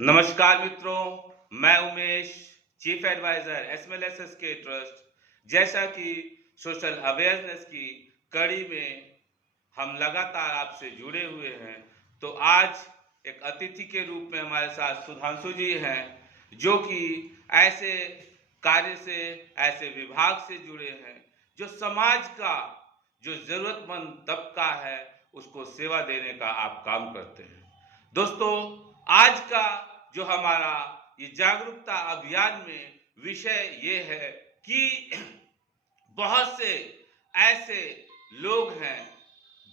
नमस्कार मित्रों, मैं उमेश, चीफ एडवाइजर एसएमएलएसएस के ट्रस्ट। जैसा कि सोशल अवेयरनेस की कड़ी में हम लगातार आपसे जुड़े हुए हैं, तो आज एक अतिथि के रूप में हमारे साथ सुधांशु जी हैं, जो कि ऐसे कार्य से, ऐसे विभाग से जुड़े हैं जो समाज का जो जरूरतमंद तबका है उसको सेवा देने का आप काम करते हैं। दोस्तों, आज का जो हमारा ये जागरूकता अभियान में विषय ये है कि बहुत से ऐसे लोग हैं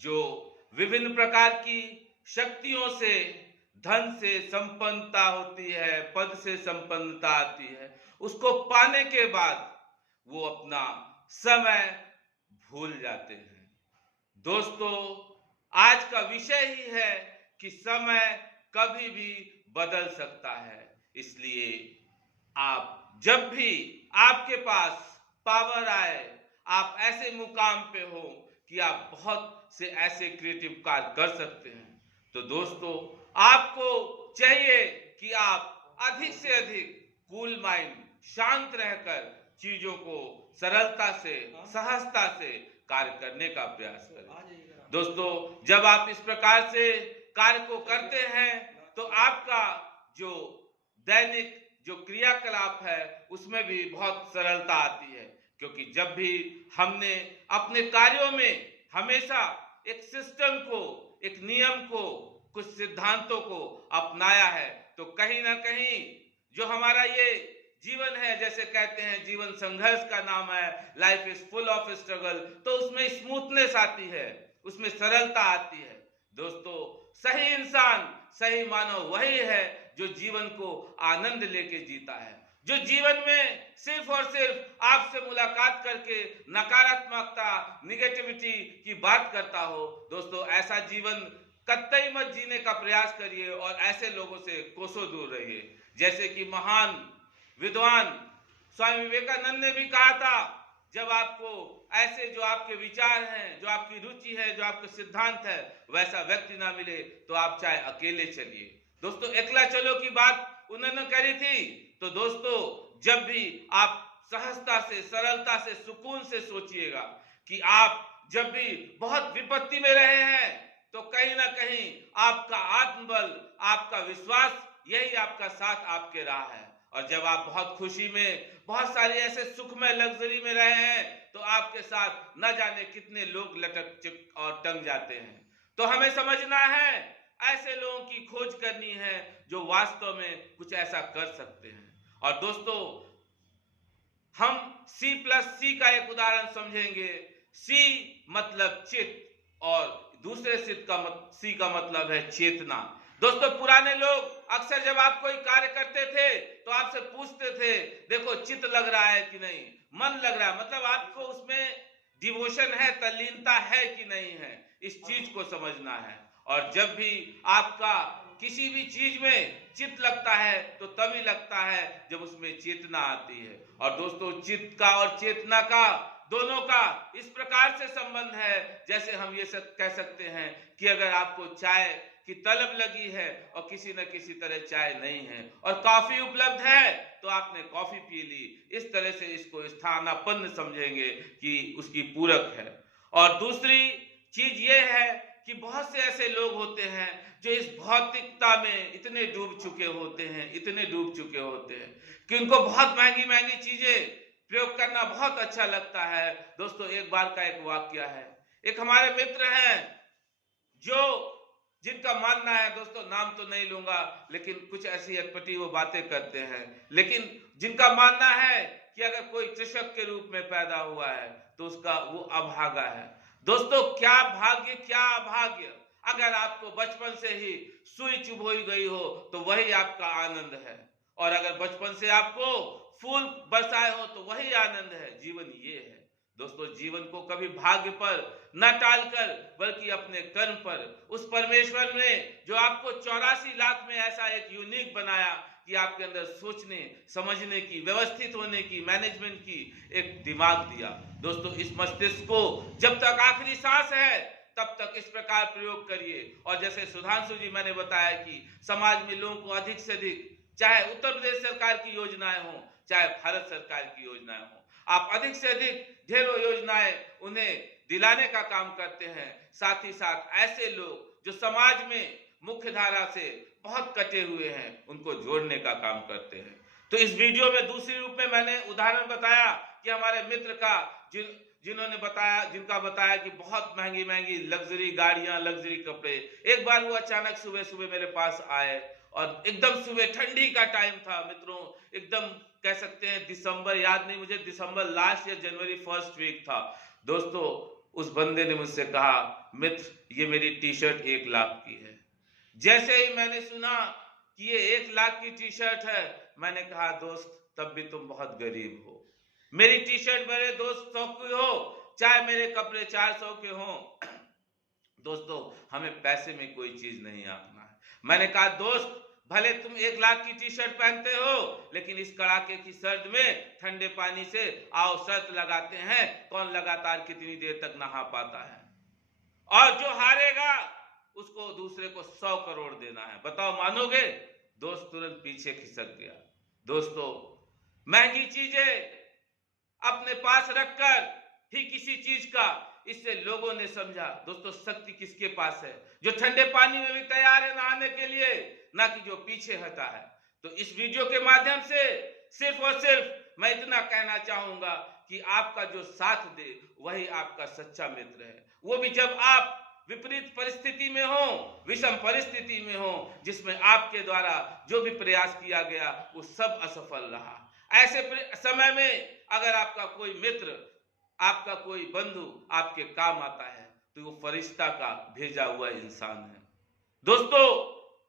जो विभिन्न प्रकार की शक्तियों से, धन से संपन्नता होती है, पद से संपन्नता आती है, उसको पाने के बाद वो अपना समय भूल जाते हैं। दोस्तों, आज का विषय ही है कि समय कभी भी बदल सकता है। इसलिए आप जब भी आपके पास पावर आए, आप ऐसे मुकाम पे हो कि आप बहुत से ऐसे क्रिएटिव कार्य कर सकते हैं, तो दोस्तों आपको चाहिए कि आप अधिक से अधिक कूल माइंड, शांत रहकर चीजों को सरलता से, सहजता से कार्य करने का प्रयास करें। दोस्तों, जब आप इस प्रकार से कार्य को करते हैं तो आपका जो दैनिक जो क्रियाकलाप है उसमें भी बहुत सरलता आती है, क्योंकि जब भी हमने अपने कार्यों में हमेशा एक सिस्टम को, एक नियम को, कुछ सिद्धांतों को अपनाया है, तो कहीं ना कहीं जो हमारा ये जीवन है, जैसे कहते हैं जीवन संघर्ष का नाम है, life is full of struggle, तो उसमें स्मूथनेस आती है, उसमें सरलता आती है। दोस्तों, सही इंसान, सही मानव वही है जो जीवन को आनंद लेके जीता है, जो जीवन में सिर्फ और सिर्फ आपसे मुलाकात करके नकारात्मकता, निगेटिविटी की बात करता हो। दोस्तों, ऐसा जीवन कतई मत जीने का प्रयास करिए और ऐसे लोगों से कोसों दूर रहिए। जैसे कि महान विद्वान स्वामी विवेकानंद ने भी कहा था, जब आपको ऐसे जो आपके विचार हैं, जो आपकी रुचि है, जो आपके सिद्धांत है, वैसा व्यक्ति ना मिले तो आप चाहे अकेले चलिए। दोस्तों, अकेला चलो की बात उन्होंने करी थी। तो दोस्तों, जब भी आप सहजता से, सरलता से, सुकून से सोचिएगा कि आप जब भी बहुत विपत्ति में रहे हैं, तो कहीं ना कहीं आपका आत्मबल, आपका विश्वास, यही आपका साथ आपके रहा है। और जब आप बहुत खुशी में, बहुत सारी ऐसे सुखमय लग्जरी में रहे हैं, तो आपके साथ न जाने कितने लोग लटक चिक और टंग जाते हैं। तो हमें समझना है, ऐसे लोगों की खोज करनी है जो वास्तव में कुछ ऐसा कर सकते हैं। और दोस्तों, हम C+C का एक उदाहरण समझेंगे। C मतलब चित्त, और दूसरे C का मतलब है चेतना। दोस्तों, पुराने लोग अक्सर जब आप कोई कार्य करते थे तो आपसे पूछते थे, देखो चित्त लग रहा है कि नहीं, मन लग रहा है, मतलब आपको उसमें डिवोशन है, तल्लीनता है कि नहीं है, इस चीज को समझना है। और जब भी आपका किसी भी चीज में चित्त लगता है तो तभी लगता है जब उसमें चेतना आती है। और दोस्तों, चित्त का और चेतना का, दोनों का इस प्रकार से संबंध है, जैसे हम ये कह सकते हैं कि अगर आपको चाय की तलब लगी है और किसी न किसी तरह चाय नहीं है और कॉफी उपलब्ध है, तो आपने कॉफी पी ली। इस तरह से इसको स्थानापन्न समझेंगे कि उसकी पूरक है। और दूसरी चीज ये है कि बहुत से ऐसे लोग होते हैं जो इस भौतिकता में इतने डूब चुके होते हैं, इतने डूब चुके होते हैं कि उनको बहुत महंगी महंगी चीजें प्रयोग करना बहुत अच्छा लगता है। दोस्तों, एक बार का एक वाक्य है, एक हमारे मित्र हैं जो, जिनका मानना है, दोस्तों नाम तो नहीं लूंगा, लेकिन कुछ ऐसी अटपटी वो बातें करते हैं, लेकिन जिनका मानना है कि अगर कोई कृषक के रूप में पैदा हुआ है तो उसका वो अभागा है। दोस्तों, क्या भाग्य, क्या अभाग्य! अगर आपको बचपन से ही सुई चुभोई गई हो तो वही आपका आनंद है, और अगर बचपन से आपको फूल बरसाए हो तो वही आनंद है। जीवन ये है। दोस्तों, जीवन को कभी भाग्य पर न टालकर, बल्कि अपने कर्म पर, उस परमेश्वर ने जो आपको 84 लाख में ऐसा एक यूनिक बनाया कि आपके अंदर सोचने, समझने की, व्यवस्थित होने की, मैनेजमेंट की एक दिमाग दिया। दोस्तों, इस मस्तिष्क को जब तक आखिरी सांस है तब तक इस प्रकार प्रयोग करिए। और जैसे सुधांशु जी मैंने बताया कि समाज में लोगों को अधिक से अधिक, चाहे उत्तर प्रदेश सरकार की योजनाएं हो, चाहे भारत सरकार की योजनाएं हो, आप अधिक से अधिक ढेरों योजनाएं उन्हें दिलाने का काम करते हैं। साथ ही साथ ऐसे लोग जो समाज में मुख्य धारा से बहुत कटे हुए हैं, उनको जोड़ने का काम करते हैं। तो इस वीडियो में दूसरी रूप में मैंने उदाहरण बताया कि हमारे मित्र का जिनका बताया कि बहुत महंगी महंगी लग्जरी गाड़ियां, लग्जरी कपड़े। एक बार वो अचानक सुबह सुबह मेरे पास आए और एकदम सुबह, ठंडी का टाइम था मित्रों, एकदम कह सकते हैं दिसंबर, याद नहीं मुझे, दिसंबर लास्ट या जनवरी फर्स्ट वीक था। दोस्तों, उस बंदे ने मुझसे कहा, मित्र ये मेरी टी शर्ट 1 लाख की है। जैसे ही मैंने सुना कि ये 1 लाख की टी शर्ट है, मैंने कहा दोस्त तब भी तुम बहुत गरीब हो। मेरी टी शर्ट मेरे दोस्त 100 की हो, चाहे मेरे कपड़े 400 के हों, दोस्तों हमें पैसे में कोई चीज नहीं आंकना है। मैंने कहा दोस्त भले तुम 1 लाख की टी शर्ट पहनते हो, लेकिन इस कड़ाके की सर्द में ठंडे पानी से आओ शर्त लगाते हैं, कौन लगातार कितनी देर तक नहा पाता है, और जो हारेगा उसको दूसरे को 100 करोड़ देना है। बताओ मानोगे? दोस्त तुरंत पीछे खिसक गया। दोस्तों, महंगी चीजें अपने पास रखकर ही किसी चीज का, इससे लोगों ने समझा दोस्तों शक्ति किसके पास है, जो ठंडे पानी में भी तैयार है नहाने के लिए, ना कि जो पीछे हटा है। तो इस वीडियो के माध्यम से सिर्फ और सिर्फ मैं इतना कहना चाहूंगा कि आपका जो साथ दे वही आपका सच्चा मित्र है। वो भी जब आप विपरीत परिस्थिति में हो, विषम परिस्थिति में हो, जिसमें आपके द्वारा जो भी प्रयास किया गया वो सब असफल रहा। ऐसे समय में अगर आपका कोई मित्र, आपका कोई बंधु आपके काम आता है, तो वो फरिश्ता का भेजा हुआ इंसान है। दोस्तों,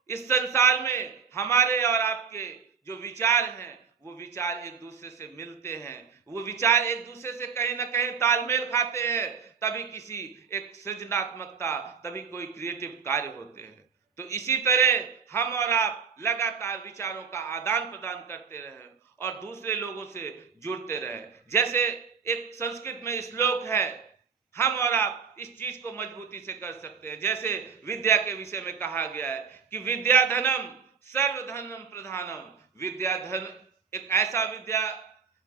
इस संसार में हमारे और आपके जो विचार हैं, वो विचार एक दूसरे से मिलते हैं, वो विचार एक दूसरे से कहीं ना कहीं तालमेल खाते हैं, तभी किसी एक सृजनात्मकता, तभी कोई क्रिएटिव कार्य होते हैं। तो इसी तरह हम और आप लगातार विचारों का आदान प्रदान करते रहें और दूसरे लोगों से जुड़ते रहें। जैसे एक संस्कृत में श्लोक है, हम और आप इस चीज को मजबूती से कर सकते हैं। जैसे विद्या के विषय में कहा गया है कि विद्या धनम सर्वधनम प्रधानम। विद्या धन एक ऐसा विद्या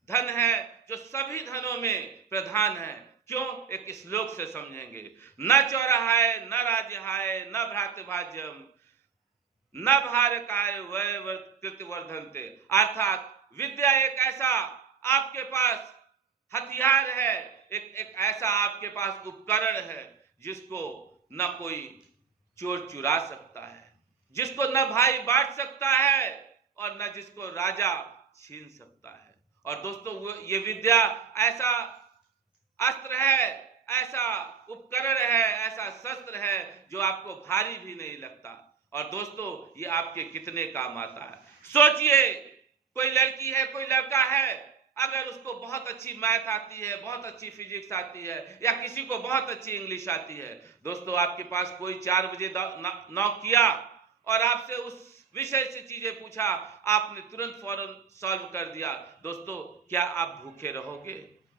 धन है जो सभी धनों में प्रधान है। क्यों? एक श्लोक से समझेंगे। न चौराहाय न राज्यहाय न भ्रातृभाज्यम न भारकाय वय कृतवर्धनते। अर्थात विद्या एक ऐसा आपके पास हथियार है, एक ऐसा आपके पास उपकरण है जिसको न कोई चोर चुरा सकता है, जिसको न भाई बांट सकता है और न जिसको राजा छीन सकता है। और दोस्तों, वो ये विद्या ऐसा अस्त्र है, ऐसा उपकरण है, ऐसा शस्त्र है जो आपको भारी भी नहीं लगता। और दोस्तों, ये आपके कितने काम आता है। सोचिए, कोई लड़की है, कोई लड़का है, अगर उसको बहुत अच्छी मैथ आती है, बहुत अच्छी फिजिक्स आती है, या किसी को बहुत अच्छी इंग्लिश आती है, दोस्तों आपके पास कोई 4 बजे नॉक किया और आपसे उस विषय से चीजें पूछा, आपने तुरंत फौरन सॉल्व कर दिया, दोस्तों क्या आप भूखे रहोगे?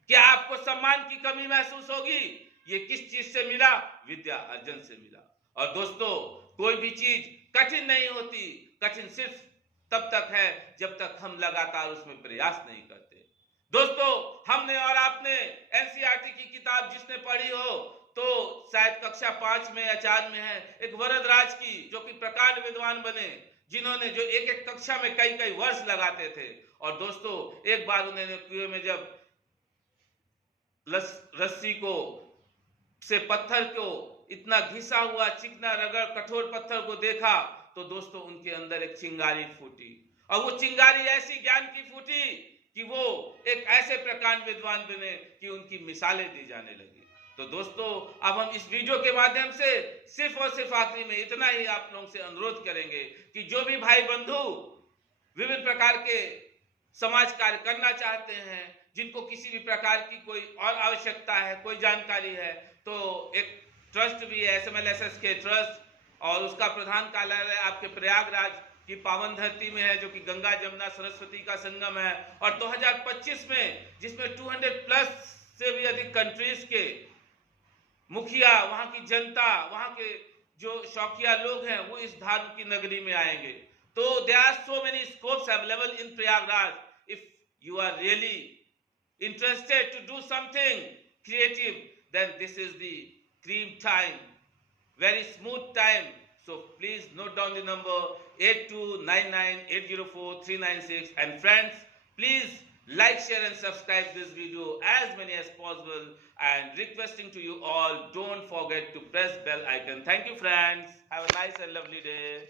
क्या आपको सम्मान की कमी महसूस होगी? ये किस चीज से मिला? विद्या अर्जन से मिला। और दोस्तों, कोई भी चीज कठिन नहीं होती, कठिन सिर्फ तब तक है जब तक हम लगातार उसमें प्रयास नहीं करते। दोस्तों, हमने और आपने एनसीईआरटी की किताब जिसने पढ़ी हो, तो शायद कक्षा 5 में या 4 में है, एक वरदराज की, जो कि प्रकांड विद्वान बने, जिन्होंने जो एक एक कक्षा में कई कई वर्ष लगाते थे। और दोस्तों, एक बार उन्होंने कुएं में जब रस्सी को से पत्थर को इतना घिसा हुआ चिकना रगड़ कठोर पत्थर को देखा, तो दोस्तों उनके अंदर एक चिंगारी फूटी, और वो चिंगारी ऐसी ज्ञान की फूटी कि वो एक ऐसे प्रकांड विद्वान बने कि उनकी मिसालें दी जाने लगी। तो दोस्तों, अब हम इस वीडियो के माध्यम से सिर्फ और सिर्फ आखिरी में इतना ही आप लोगों से अनुरोध करेंगे कि जो भी भाई बंधु विभिन्न प्रकार के समाज कार्य करना चाहते हैं, जिनको किसी भी प्रकार की कोई और आवश्यकता है, कोई जानकारी है, तो एक ट्रस्ट भी है, SMLSS के ट्रस्ट, और उसका प्रधान कार्यालय आपके प्रयागराज की पावन धरती में है, जो कि गंगा जमुना सरस्वती का संगम है। और 2025 में, जिसमें 200 प्लस से भी अधिक कंट्रीज के मुखिया, वहां की जनता, वहां के जो शौकिया लोग हैं वो इस धर्म की नगरी में आएंगे. तो there are so many scopes available in Prayagraj. If you are really interested to do something creative, then this is the cream time, very smooth time. So please note down the number 8299804396. And friends, please like, share and subscribe this video as many as possible, and requesting to you all, don't forget to press bell icon. Thank you friends. Have a nice and lovely day.